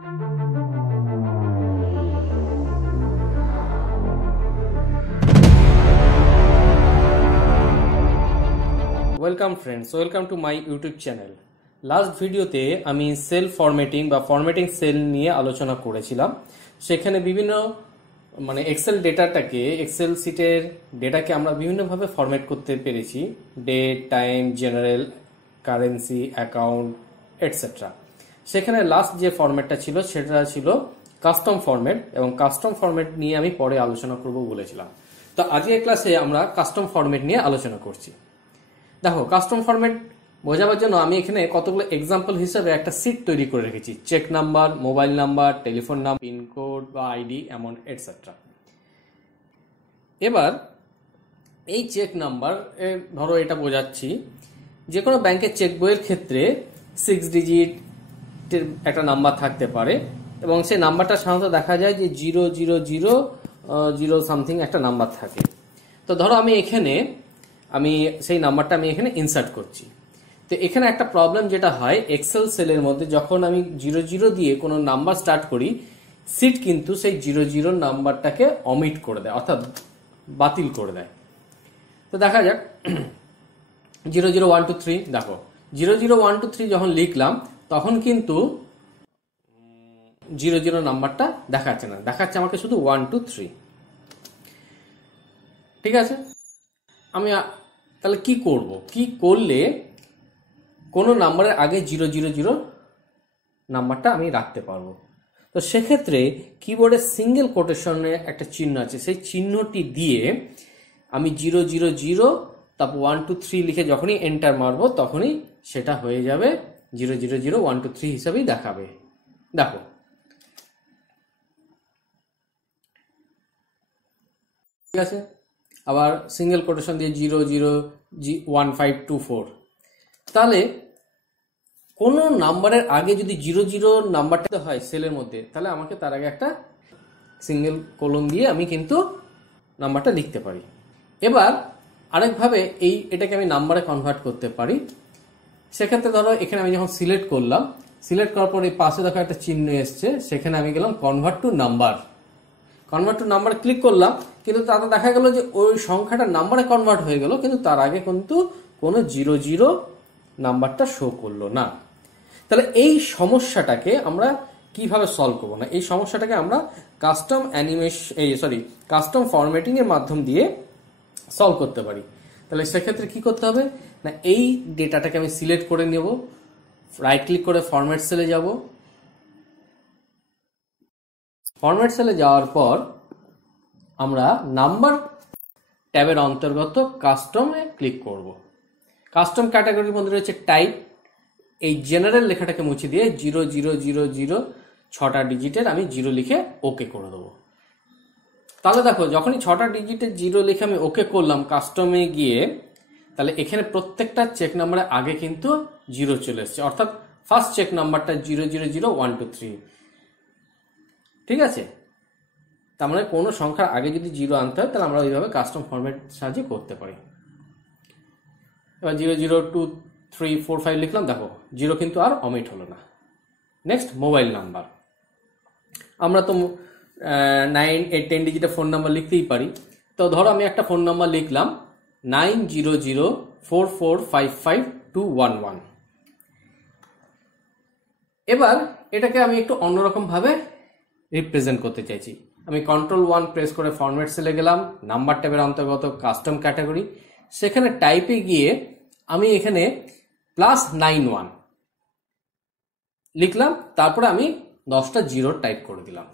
Welcome friends, welcome to my YouTube channel. Last ভিডিওতে আমি sell formatting বা formatting sell নিয়ে আলোচনা করেছিলাম। সেখানে বিভিন্ন এক্সেল ডেটাটাকে, এক্সেল সিটের ডেটাকে আমরা বিভিন্নভাবে ফরম্যাট করতে পেরেছি। Date, time, general, currency, account, etcetera. সেখানে লাস্ট যে ফরম্যাটটা ছিল সেটা ছিল কাস্টম ফরম্যাট, এবং কাস্টম ফরম্যাট নিয়ে আমি পরে আলোচনা করব বলেছিলাম। তো আজকের ক্লাসে আমরা কাস্টম ফরম্যাট নিয়ে আলোচনা করছি। দেখো, কাস্টম ফরম্যাট বোঝাবার জন্য আমি এখানে কতগুলো এক্সাম্পল হিসেবে একটা সিট তৈরি করে রেখেছি। Check number, mobile number, telephone number, pincode বা আইডি, এমন এটসেট্রা। এবার এই চেক নাম্বার, ধরো এটা বোঝাচ্ছি, যে কোনো ব্যাংকের চেক বইয়ের ক্ষেত্রে 6 ডিজিটের একটা নাম্বার থাকতে পারে, এবং সেই নাম্বারটা সাধারণত দেখা যায় যে 00000 সামথিং একটা নাম্বার থাকে। তো ধরো আমি সেই নাম্বারটা আমি এখানে ইনসার্ট করছি। তো এখানে একটা প্রবলেম যেটা হয়, এক্সেল সেলের মধ্যে যখন আমি 00 দিয়ে কোনো নাম্বার স্টার্ট করি, সিট কিন্তু সেই 00 নাম্বারটাকে অমিট করে দেয়, অর্থাৎ বাতিল করে দেয়। তো দেখা যাক 00123, দেখো 00123 যখন লিখলাম তখন কিন্তু 00 নাম্বারটা দেখাচ্ছে না, দেখাচ্ছে আমাকে শুধু 123। ঠিক আছে, আমি তাহলে কি করব? কি করলে কোনো নাম্বারের আগে 000 নাম্বারটা আমি রাখতে পারবো? তো সেক্ষেত্রে কিবোর্ডে সিঙ্গেল কোটেশনে একটা চিহ্ন আছে, সেই চিহ্নটি দিয়ে আমি 000 তারপর 123 লিখে যখনই এন্টার মারবো তখনই সেটা হয়ে যাবে 000123 হিসাবেই দেখাবে। দেখো, ঠিক আছে। আবার সিঙ্গেল কোটেশন দিয়ে 001524। তাহলে কোনো নাম্বারের আগে যদি 00 নাম্বারটা হয় সেলের মধ্যে, তাহলে আমাকে তার আগে একটা সিঙ্গেল কোলন দিয়ে আমি কিন্তু নাম্বারটা লিখতে পারি। এবার আরেকভাবে এটাকে আমি নাম্বারে কনভার্ট করতে পারি। সেক্ষেত্রে ধরো এখানে আমি যখন সিলেক্ট করলাম, সিলেক্ট করার পর এই পাশে দেখো একটা চিহ্ন এসছে, সেখানে আমি গেলাম convert to number. Convert to number click করলাম, কিন্তু তাতে দেখা গেল যে ওই সংখ্যাটা নাম্বারে কনভার্ট হয়ে গেল, কিন্তু তার আগে কিন্তু কোনো 00 নাম্বারটা শো করলো না। তাহলে এই সমস্যাটাকে আমরা কিভাবে সলভ করবো? না, এই সমস্যাটাকে আমরা কাস্টম ফরম্যাটিং এর মাধ্যম দিয়ে সলভ করতে পারি। তাহলে সেক্ষেত্রে কি করতে হবে? না, এই ডেটাটাকে আমি সিলেক্ট করে নেব, রাইট ক্লিক করে ফরম্যাট সেলে যাব। ফরম্যাট সেলে যাওয়ার পর আমরা নাম্বার ট্যাবের অন্তর্গত কাস্টমে ক্লিক করব। কাস্টম ক্যাটাগরির মধ্যে রয়েছে টাইপ। এই জেনারেল লেখাটাকে মুছে দিয়ে 0000 6টা ডিজিটের আমি 0 লিখে ওকে করে দেবো। তাহলে দেখো, যখনই 6টা ডিজিটের 0 লিখে আমি ওকে করলাম কাস্টমে গিয়ে, তাহলে এখানে প্রত্যেকটা চেক নাম্বারের আগে কিন্তু 0 চলে এসছে, অর্থাৎ ফার্স্ট চেক নাম্বারটা 000123। ঠিক আছে, তার মানে কোনো সংখ্যার আগে যদি 0 আনতে হয়, তাহলে আমরা ওইভাবে কাস্টম ফরম্যাট সাহায্যে করতে পারি। এবার 002345 লিখলাম, দেখো 0 কিন্তু আর অমিট হলো না। Next, mobile number. আমরা তো 9, 8, 10 ডিজিটের ফোন নাম্বার লিখতেই পারি। তো ধরো আমি একটা ফোন নাম্বার লিখলাম 90044552211। এবার এটাকে আমি একটু অন্যরকম ভাবে রিপ্রেজেন্ট করতে চাইছি। আমি Ctrl+1 প্রেস করে ফরম্যাট সেলে গেলাম, নাম্বার ট্যাবের অন্তর্গত কাস্টম ক্যাটাগরি, সেখানে টাইপে গিয়ে আমি এখানে +91 লিখলাম, তারপরে আমি 10টা 0 টাইপ করে দিলাম।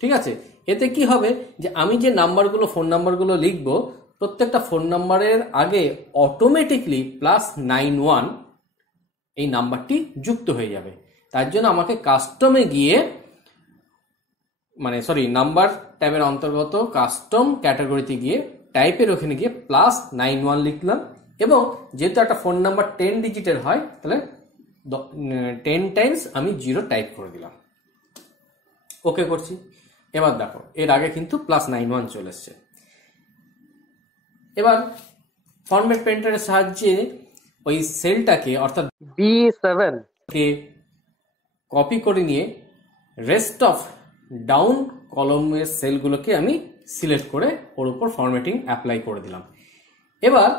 ঠিক আছে, এতে কি হবে যে আমি যে নাম্বারগুলো, ফোন নাম্বারগুলো লিখব, প্রত্যেকটা ফোন নাম্বারের আগে অটোমেটিকলি +91 এই নাম্বারটি যুক্ত হয়ে যাবে। তার জন্য আমাকে কাস্টমে গিয়ে নাম্বার ট্যাবের অন্তর্গত কাস্টম ক্যাটাগরিতে গিয়ে টাইপের ওখানে গিয়ে +91 লিখলাম, এবং যেহেতু একটা ফোন নাম্বার 10 ডিজিটের হয়, তাহলে 10 টাইমস আমি 0 টাইপ করে দিলাম, ওকে করছি। এবার দেখো, এর আগে কিন্তু +91 চলে এসছে। এবার ফরম্যাট পেন্টারের সাহায্যে ওই সেলটাকে, অর্থাৎ B7 কে কপি করে নিয়ে রেস্ট অফ ডাউন কলমের সেলগুলোকে আমি সিলেক্ট করে ওর উপর ফরম্যাটিং অ্যাপ্লাই করে দিলাম। এবার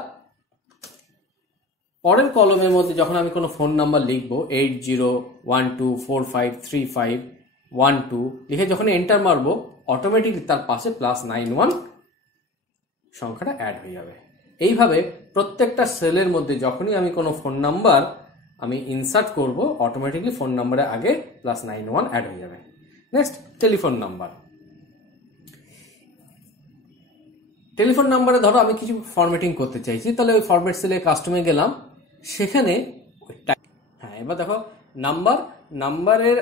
পরের কলমের মধ্যে যখন আমি কোনো ফোন নাম্বার লিখবো 8012453512 লিখে যখন এন্টার মারবো অটোমেটিকলি তার পাশে +91 সংখ্যাটা অ্যাড হয়ে যাবে। এইভাবে প্রত্যেকটা সেলের মধ্যে যখনই আমি কোনো ফোন নাম্বার আমি ইনসার্ট করব অটোমেটিকলি ফোন নাম্বারের আগে +91 অ্যাড হয়ে যাবে। Next telephone number. টেলিফোন নাম্বারে ধরো আমি কিছু ফরম্যাটিং করতে চাইছি, তাহলে ওই ফরম্যাট সেলে কাস্টমে গেলাম, সেখানে হ্যাঁ এবার দেখো নাম্বারের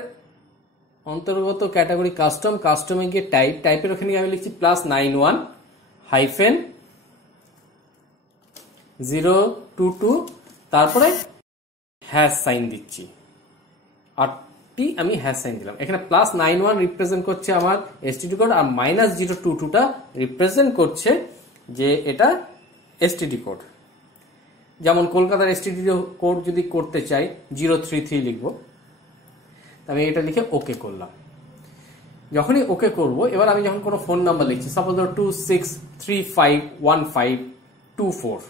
অন্তর্গত ক্যাটাগরি কাস্টম, কাস্টমে গিয়ে টাইপের ওখানে আমি লিখছি +91-022 তারপরে হ্যাশ সাইন দিচ্ছি, আরটি আমি হ্যাশ সাইন দিলাম। এখানে +91 রিপ্রেজেন্ট করছে আমার এসটিডি কোড, আর -022টা রিপ্রেজেন্ট করছে যে এটা এসটিডি কোড। যেমন কলকাতার এসটিডি কোড যদি করতে চাই 033 লিখবো, আমি এটা লিখে ওকে করলাম। যখনই ওকে করব, এবার আমি যখন কোনো ফোন নাম্বার লিখছি, সাপোজ 26351524,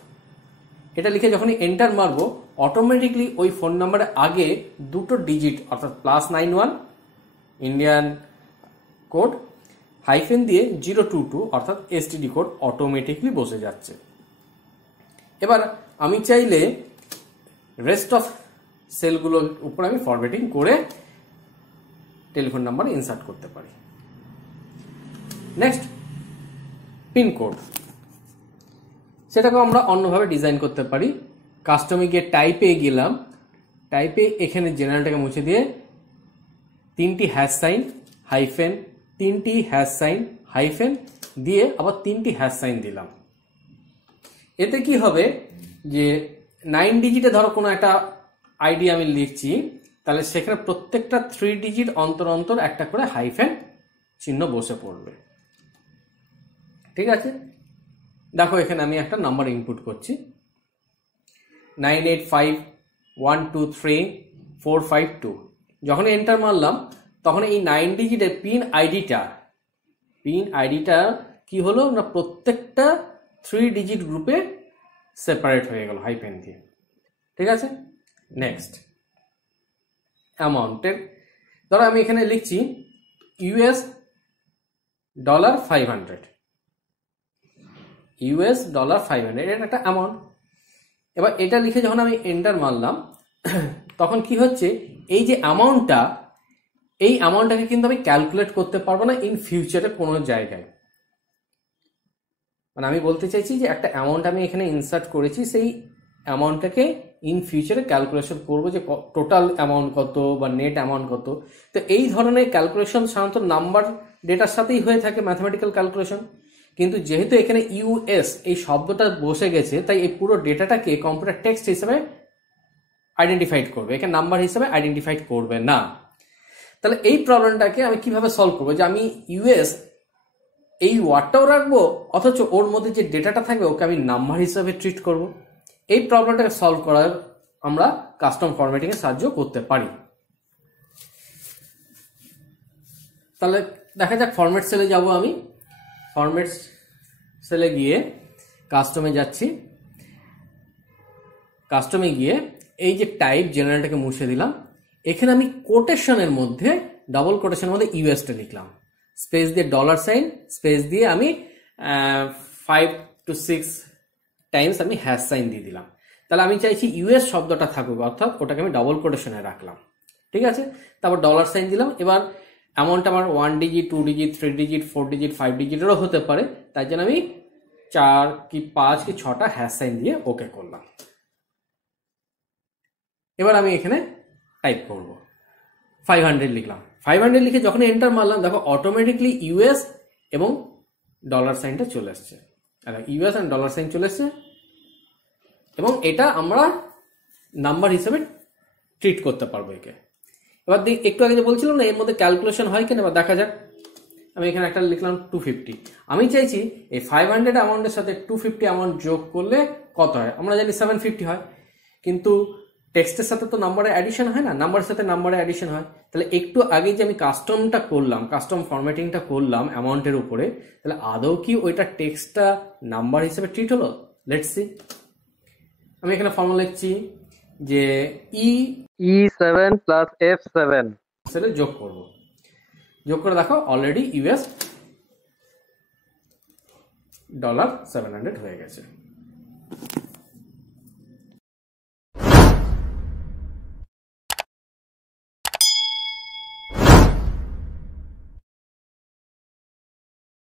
এটা লিখে যখনই এন্টার মারবো অটোমেটিকলি ওই ফোন নাম্বারের আগে দুটো ডিজিট অর্থাৎ +91 ইন্ডিয়ান কোড হাইফেন দিয়ে 022 অর্থাৎ এসটিডি কোড অটোমেটিকলি বসে যাচ্ছে। এবার আমি চাইলে রেস্ট অফ সেলগুলোর উপর আমি ফরম্যাটিং করে টেলিফোন নাম্বার ইনসার্ট করতে পারি। নেক্সট পিনকোড, সেটাকে আমরা অন্যভাবে ডিজাইন করতে পারি। কাস্টমে গিয়ে টাইপে গেলাম, টাইপে এখানে জেনারেলটাকে মুছে দিয়ে 3টি হ্যাশ সাইন হাইফেন 3টি হ্যাশ সাইন হাইফেন দিয়ে আবার 3টি হ্যাশ সাইন দিলাম। এতে কি হবে যে 9 ডিজিটে ধরো কোনো একটা আইডি আমি লিখছি, তাহলে সেখানে প্রত্যেকটা 3 ডিজিট অন্তর অন্তর একটা করে হাইফেন চিহ্ন বসে পড়বে। ঠিক আছে, দেখো এখানে আমি একটা নাম্বার ইনপুট করছি 98512345 যখন এন্টার মারলাম তখন এই 9 ডিজিটের পিন আইডিটা কি হলো না প্রত্যেকটা 3 ডিজিট গ্রুপে সেপারেট হয়ে গেল হাইফেন দিয়ে। ঠিক আছে, নেক্সট অ্যামাউন্টের ধরো আমি এখানে লিখছি $500 এটা একটা অ্যামাউন্ট। এবার এটা লিখে যখন আমি এন্টার মারলাম তখন কি হচ্ছে, এই যে অ্যামাউন্টটাকে কিন্তু আমি ক্যালকুলেট করতে পারবো না ইন ফিউচারে কোনো জায়গায়। মানে আমি বলতে চাইছি যে একটা অ্যামাউন্ট আমি এখানে ইনসার্ট করেছি, সেই অ্যামাউন্টটাকে ইন ফিউচারে ক্যালকুলেশন করবো যে টোটাল অ্যামাউন্ট কত বা নেট অ্যামাউন্ট কত। তো এই ধরনের ক্যালকুলেশন সাধারণত নাম্বার ডেটার সাথেই হয়ে থাকে, ম্যাথমেটিক্যাল ক্যালকুলেশন। কিন্তু যেহেতু এখানে ইউএস এই শব্দটা বসে গেছে, তাই এই পুরো ডেটাটাকে কম্পিউটার টেক্সট হিসেবে আইডেন্টিফাইড করবে, এখানে নাম্বার হিসেবে আইডেন্টিফাইড করবে না। তাহলে এই প্রবলেমটাকে আমি কিভাবে সলভ করবো, যে আমি ইউএস এই ওয়ার্ডটাও রাখবো অথচ ওর মধ্যে যে ডেটাটা থাকবে ওকে আমি নাম্বার হিসেবে ট্রিট করব। এই প্রবলেমটাকে সলভ করার আমরা কাস্টম ফরম্যাটিং এর সাহায্য করতে পারি। তাহলে দেখা যাক ফরম্যাট সেলে যাব। আমি ফরম্যাট সেলে গিয়ে কাস্টমে যাচ্ছি, কাস্টমে গিয়ে এই যে টাইপ জেনারেলটাকে মুছে দিলাম, এখানে আমি কোটেশনের মধ্যে ডাবল কোটেশনের মধ্যে ইউএসটা লিখলাম, স্পেস দিয়ে $, স্পেস দিয়ে আমি 5 to 6 টাইমস আমি হ্যাশ সাইন দিয়ে দিলাম। তাহলে আমি চাইছি ইউএস শব্দটা থাকুক, অর্থাৎ ওটাকে আমি ডাবল কোটেশনে রাখলাম। ঠিক আছে, তারপর $সাইন দিলাম। এবার অ্যামাউন্ট আমার 1 ডিজিট 2 ডিজিট 3 ডিজিট 4 ডিজিট 5 ডিজিটেরও হতে পারে, তাই জন্য আমি 4 কি 5 কি 6টা হ্যাশ সাইন দিয়ে ওকে করলাম। এবার আমি এখানে টাইপ করব 500 লিখলাম। 500 লিখে যখন এন্টার মারলাম দেখো অটোমেটিকলি ইউএস এবং $সাইনটা চলে আসছে, ইউএস এন্ড $সাইন চলে আসছে, এবং এটা আমরা নাম্বার হিসেবে ট্রিট করতে পারবো একে। এবার একটু আগে যে বলছিলাম না এর মধ্যে ক্যালকুলেশন হয় কিনা, এবার দেখা যাক। আমি এখানে একটা লিখলাম 250। আমি চাইছি এই 500 অ্যামাউন্টের সাথে 250 অ্যামাউন্ট যোগ করলে কত হয়। আমরা জানি 750 হয়, কিন্তু টেক্সটের সাথে তো নাম্বারের অ্যাডিশন হয় না, নাম্বারের সাথে নাম্বারের অ্যাডিশন হয়। তাহলে একটু আগে যে আমি কাস্টমটা করলাম, কাস্টম ফরম্যাটিংটা করলাম অ্যামাউন্টের উপরে, তাহলে আদৌ কি ওইটা টেক্সটটা নাম্বার হিসেবে ট্রিট হলো? Let's see. আমি এখানে ফর্মুলা লিখছি যে E7 প্লাস F7 সেটা যোগ করব, যোগ করে দেখো অলরেডি ইউএস $700 হয়ে গেছে।